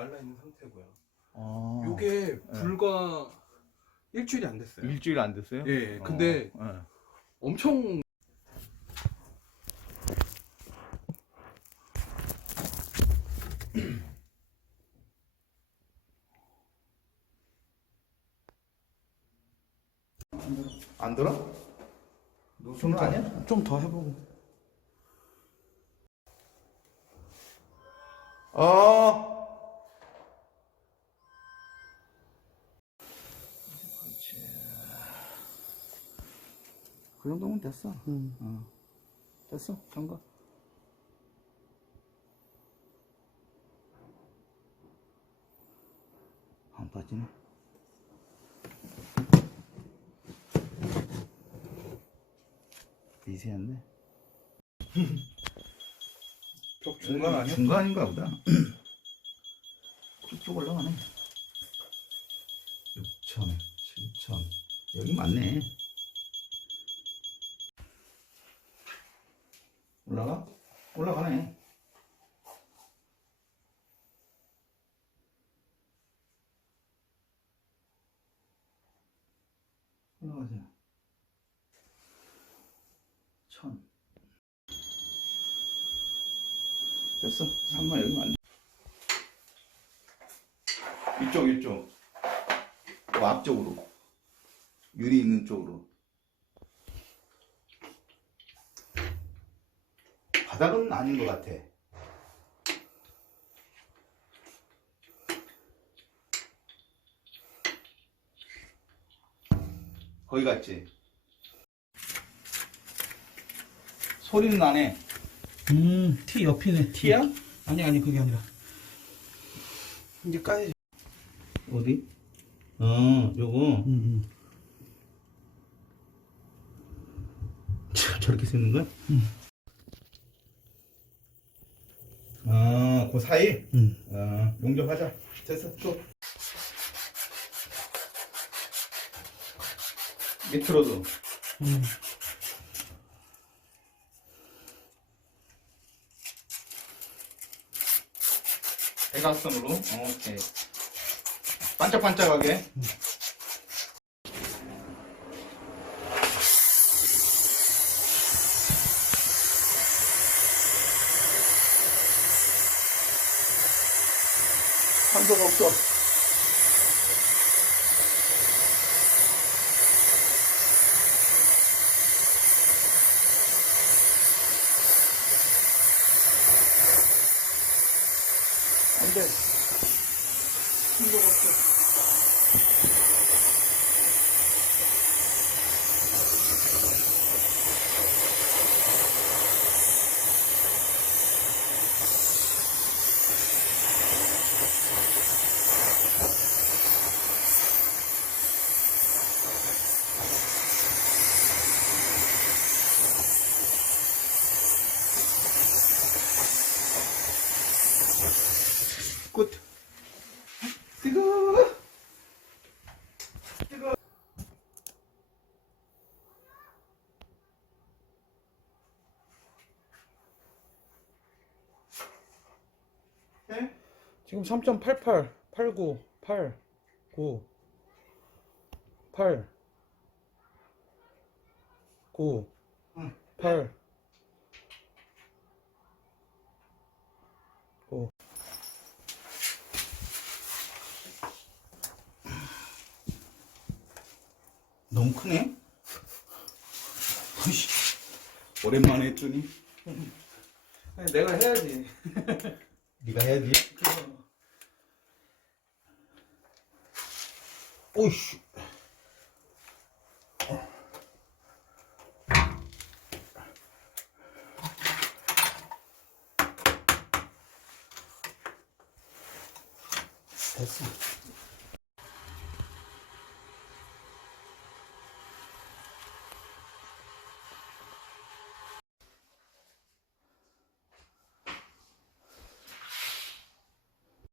말라 있는 상태고요. 아, 요게 불과 일주일이 안 됐어요. 일주일 안 됐어요? 예, 근데 예. 엄청 안 들어? 노수는 아니야? 좀 더 해보고. 그 정도면 됐어. 됐어. 잠가. 안 빠지네. 미세한데? 중간 아니야? 중간인가 보다. 쭉쭉 올라가네. 6천, 7천. 여기 맞네. 올라가? 올라가네. 올라가자. 1000. 됐어. 3만 여기 맞네. 이쪽. 그 앞쪽으로. 유리 있는 쪽으로. 바닥은 아닌 것 같아. 거기 갔지? 소리는 나네. 티 옆이네. 티야? 아니 그게 아니라 이제 까야지. 어디? 요거. 저렇게 쓰는 거야? 그 사이? 용접하자. 됐어, 또. 밑으로도. 대각선으로. 오케이. 반짝반짝하게. 산소가 없어. 안 돼. 산소가 없어. 끝. 뜨거워. 뜨거워. 네? 지금 3.88, 89, 8, 9, 8, 9, 8, 9. 너무 크네? 으이씨, 오랜만에 했더니. 아니, 내가 해야지. 네가 해야지. 그럼. 오이씨.